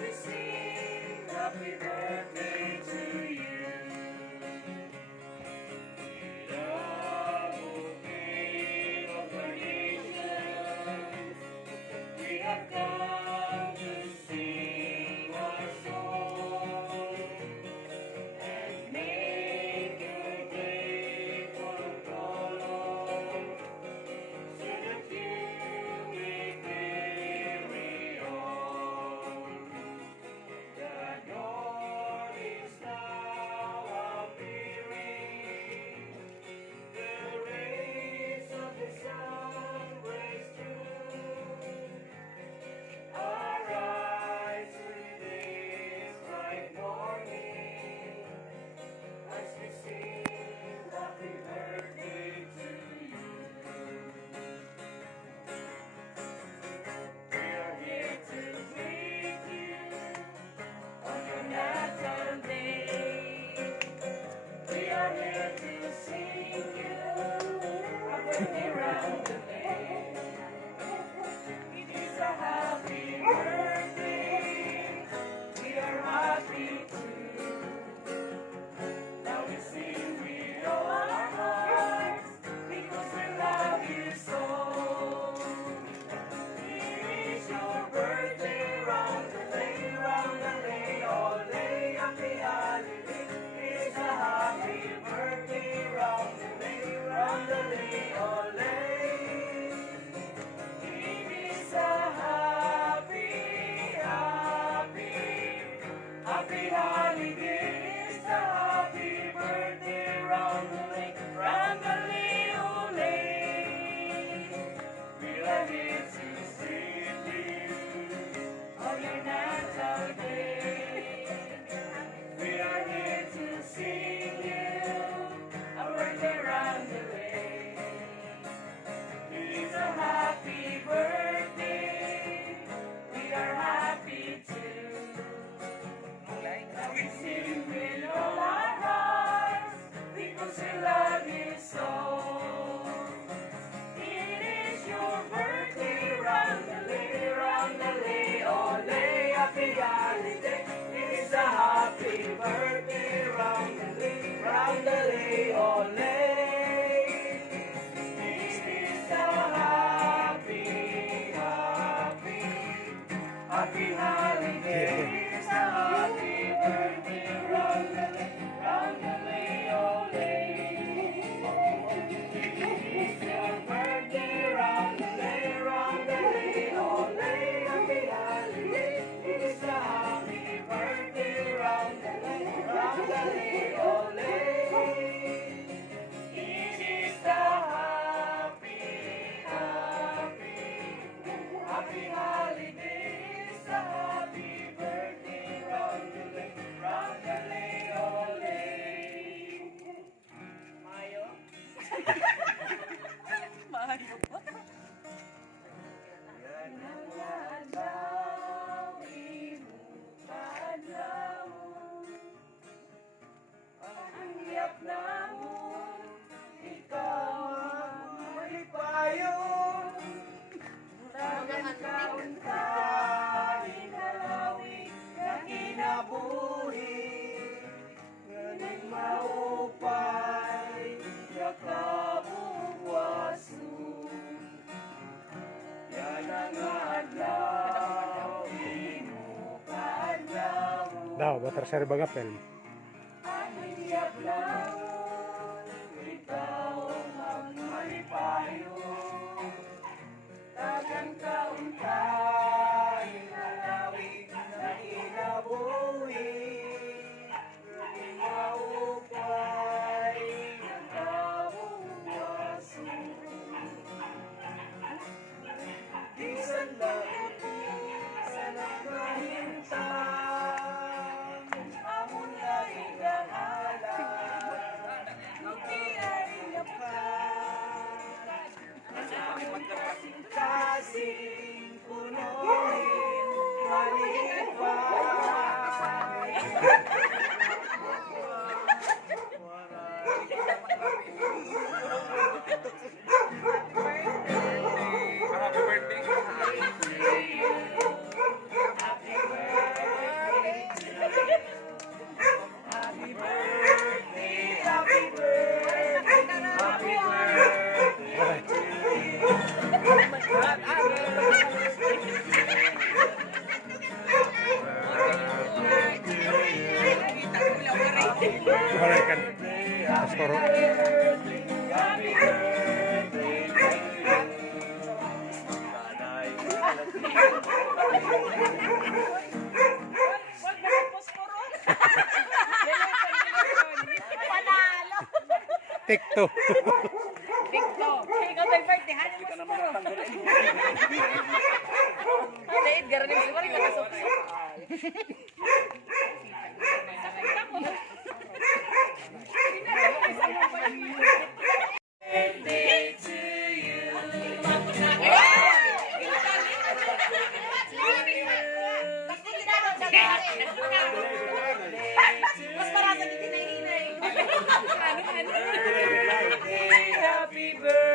we sing happy birthday to you. Love, O King of the nations, we have come to sing our song and make your day full of color, so that you may carry on. The dawn is now appearing, the rays of the sun break through. Arise with this bright morning, as we sing happy birthday to you. We are here to greet you on your natal day. We are here to sing you a birthday round the day. It is a happy birthday. We are happy too. Now we sing with all our hearts because we love you so. It is your birthday, round the day, all day, happy holiday. It's a happy birthday, round the day, all day. It is a happy, happy holiday. It's a happy birthday, round the ole. We are here to sing you on your natal day. We are here to sing you a birthday round the way. It is a happy birthday. We are happy too. Now we sing with all our hearts because we love you so. It is your birthday, round the day, all day, happy holiday. It's a happy birthday, round the day, all day. It is a happy holiday. It's a happy birthday, round the day, all day. It's your birthday, round the day, all day, happy holiday. It's a happy birthday, round the day, all day. It is the happy holiday. It's a happy birthday, round the day, all day. Mayo? Mayo pa. Yan ang adlawin mo, kaadlaw. Ang iyak na mo, ikaw ang malipayon. Tagang kaunta, inalawi na kinabuhi. Nganong maupay, yakabong waso. Yan ang adlaw, imo kaadlaw. Daw, baterser bagapel. Ang iyak lang, ikaw ang malipayon. Tagang kaunta, inalawi na kinabuhi. Nganong maupay, yakabong waso. Bisan lang sa nagmahintang, amon na igahala, hindi ay napan. Kasing-kasing punuin, malipas. posporo. Happy birthday to you. Wag mo ng posporo. Panalo. Tikto. TikTok. Ikaw tayo birthday. Hanin mo posporo. Dahil garanin mo. Wala ka kasok. Birthday to you. Mas marasa di tinahinay. Happy birthday.